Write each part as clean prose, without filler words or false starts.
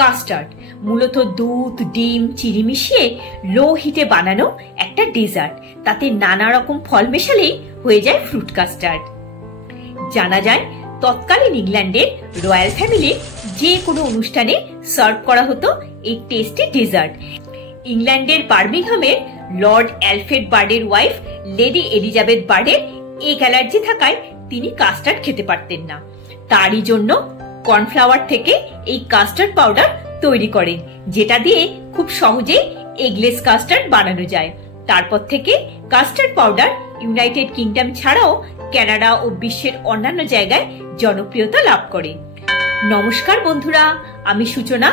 Custard মূলত দুধ, ডিম, চিনি মিশিয়ে লো হিটে বানানো একটা ডেজার্ট। তাতে নানা রকম ফল মেশালেই হয়ে যায় ফ্রুট কাস্টার্ড। জানা যায় তৎকালীন ইংল্যান্ডের রয়্যাল ফ্যামিলির যে কোনো অনুষ্ঠানে সার্ভ করা হতো এই টেস্টি ডেজার্ট। ইংল্যান্ডের বার্মিংহামের লর্ড অ্যালফ্রেড বার্ডের ওয়াইফ লেডি এলিজাবেথ বার্ডের এগ অ্যালার্জি থাকায় তিনি কাস্টার্ড খেতে পারতেন না। তারই জন্য কর্নফ্লাওয়ার থেকে এই কাস্টার্ড পাউডার তৈরি করেন, যেটা দিয়ে খুব সহজেই এগলেস কাস্টার্ড বানানো যায়। তারপর থেকে কাস্টার্ড পাউডার ইউনাইটেড কিংডম ছাড়াও কানাডা ও বিশ্বের অন্যান্য জায়গায় জনপ্রিয়তা লাভ করে। নমস্কার বন্ধুরা, আমি সূচনা।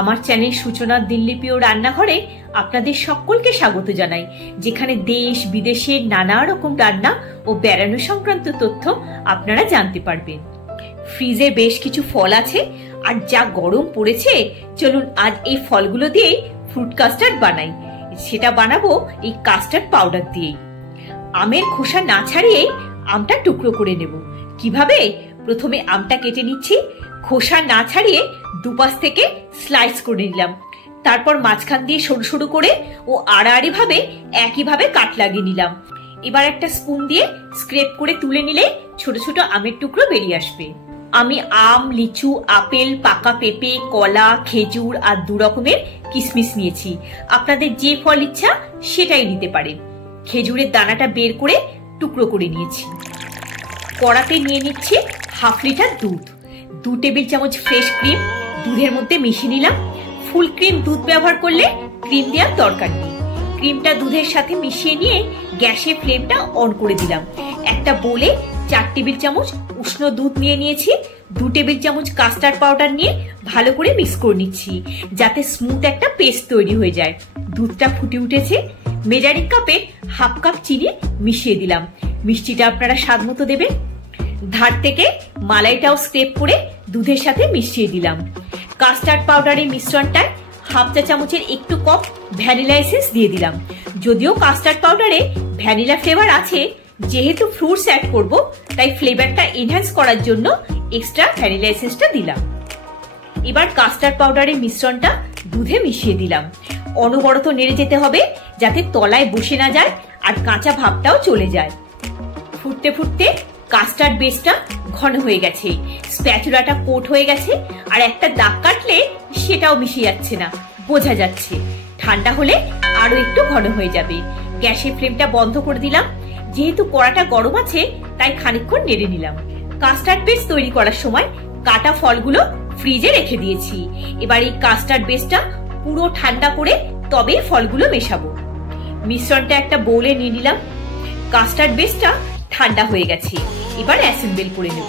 আমার চ্যানেল সূচনা দিল্লিপি ও রান্নাঘরে আপনাদের সকলকে স্বাগত জানাই, যেখানে দেশ বিদেশের নানা রকম রান্না ও বেড়ানো সংক্রান্ত তথ্য আপনারা জানতে পারবেন। ফ্রিজে বেশ কিছু ফল আছে, আর যা গরম পড়েছে, চলুন আজ এই ফলগুলো দিয়ে ফ্রুট কাস্টার্ড বানাই। সেটা বানাবো এই কাস্টার্ড পাউডার দিয়েই। আমের খোসা না ছাড়িয়ে আমটা টুকরো করে নেব। কিভাবে? প্রথমে আমটা কেটে নিচ্ছি, খোসা না ছাড়িয়ে দুপাশ থেকে স্লাইস করে নিলাম। তারপর মাঝখান দিয়ে সরু সরু করে ও আড়াআড়ি ভাবে একইভাবে কাট লাগিয়ে নিলাম। এবার একটা স্পুন দিয়ে স্ক্রেপ করে তুলে নিলে ছোট ছোট আমের টুকরো বেরিয়ে আসবে। আমি আম, লিচু, আপেল, পাকা পেঁপে, কলা, খেজুর আর 2 রকমের কিশমিশ নিয়েছি। আপনাদের যে ফল ইচ্ছা সেটাই নিতে পারেন। খেজুরের দানাটা বের করে টুকরো করে নিয়েছি। কড়াতে নিয়ে নিচ্ছি 1/2 লিটার দুধ। 2 টেবিল চামচ ফ্রেশ ক্রিম দুধের মধ্যে মিশিয়ে নিলাম। ফুল ক্রিম দুধ ব্যবহার করলে ক্রিম দেওয়ার দরকার নেই। ক্রিমটা দুধের সাথে মিশিয়ে নিয়ে গ্যাসের ফ্লেমটা অন করে দিলাম। একটা বোলে 4 টেবিল চামচ উষ্ণ দুধ নিয়ে নিয়েছি। 2 টেবিল চামচ কাস্টার্ড পাউডার নিয়ে ভালো করে মিক্স করে নিচ্ছি, যাতে স্মুথ একটা পেস্ট তৈরি হয়ে যায়। দুধটা ফুটে উঠেছে। মেজারিং কাপে 1/2 কাপ চিনি মিশিয়ে দিলাম। মিষ্টিটা আপনারা স্বাদ মতো দেবেন। ধার থেকে মালাইটাও স্ক্রেপ করে দুধের সাথে মিশিয়ে দিলাম। কাস্টার্ড পাউডারের মিশ্রণটায় 1/2 চা চামচের একটু কম ভ্যানিলা এসেন্স দিয়ে দিলাম। যদিও কাস্টার্ড পাউডারে ভ্যানিলা ফ্লেভার আছে, যেহেতু ফ্রুটস অ্যাড করব তাই ফ্লেভারটা এনহ্যান্স করার জন্য এক্সট্রা ভ্যানিলা এসেন্সটা দিলাম। এবার কাস্টার্ড পাউডারের মিশ্রণটা দুধে মিশিয়ে দিলাম। অনবরত নেড়ে যেতে হবে, যাতে তলায় বসে না যায় আর কাঁচা ভাবটাও চলে যায়। ফুটতে ফুটতে কাস্টার্ড বেসটা ঘন হয়ে গেছে, স্প্যাচুলাটা কোট হয়ে গেছে, আর একটা দাগ কাটলে সেটাও মিশে যাচ্ছে না, বোঝা যাচ্ছে। ঠান্ডা হলে আরো একটু ঘন হয়ে যাবে। গ্যাসের ফ্লেমটা বন্ধ করে দিলাম। যেহেতু কড়াটা গরম আছে তাই খানিকক্ষণ নেড়ে নিলাম। কাস্টার্ড বেস তৈরি করার সময় কাটা ফলগুলো ফ্রিজে রেখে দিয়েছি। এবার এই কাস্টার্ড বেসটা পুরো ঠান্ডা করে তবে ফলগুলো মেশাবো। মিশ্রণটা একটা বোলে নিয়ে নিলাম। কাস্টার্ড বেসটা ঠান্ডা হয়ে গেছে। এবার অ্যাসেম্বল করে নেব।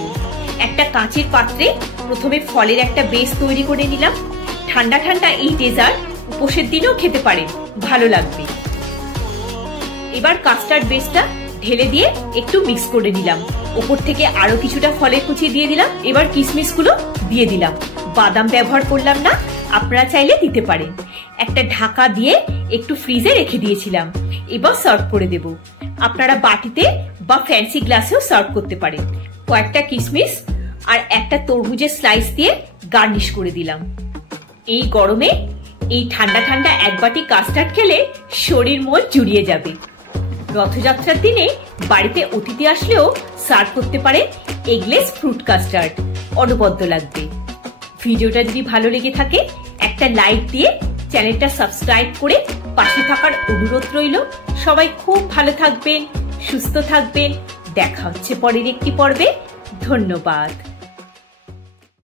একটা কাঁচের পাত্রে প্রথমে ফলের একটা বেস তৈরি করে নিলাম। ঠান্ডা ঠান্ডা এই ডেজার্ট উপোসের দিনেও খেতে পারেন, ভালো লাগবে। এবার কাস্টার্ড বেসটা ঢেলে দিয়ে একটু মিক্স করে নিলাম। ওপর থেকে আরো কিছুটা ফলের কুচি দিয়ে দিলাম। এবার কিশমিশ গুলো দিয়ে দিলাম। বাদাম ব্যবহার করলাম না, আপনারা চাইলে দিতে পারেন। একটা ঢাকা দিয়ে একটু ফ্রিজে রেখে দিয়েছিলাম। এবার সার্ভ করে দেব। আপনারা বাটিতে বা ফ্যান্সি গ্লাসেও সার্ভ করতে পারেন। কয়েকটা কিশমিশ আর একটা তরমুজের স্লাইস দিয়ে গার্নিশ করে দিলাম। এই গরমে এই ঠান্ডা ঠান্ডা 1 বাটি কাস্টার্ড খেলে শরীর মন জুড়িয়ে যাবে। রথযাত্রার দিনে বাড়িতে অতিথি আসলেও সার্ভ করতে পারে এগলেস ফ্রুট কাস্টার্ড, অনবদ্য লাগবে। ভিডিওটা যদি ভালো লেগে থাকে একটা লাইক দিয়ে চ্যানেলটা সাবস্ক্রাইব করে পাশে থাকার অনুরোধ রইল। সবাই খুব ভালো থাকবেন, সুস্থ থাকবেন। দেখা হচ্ছে পরের একটি পর্বে। ধন্যবাদ।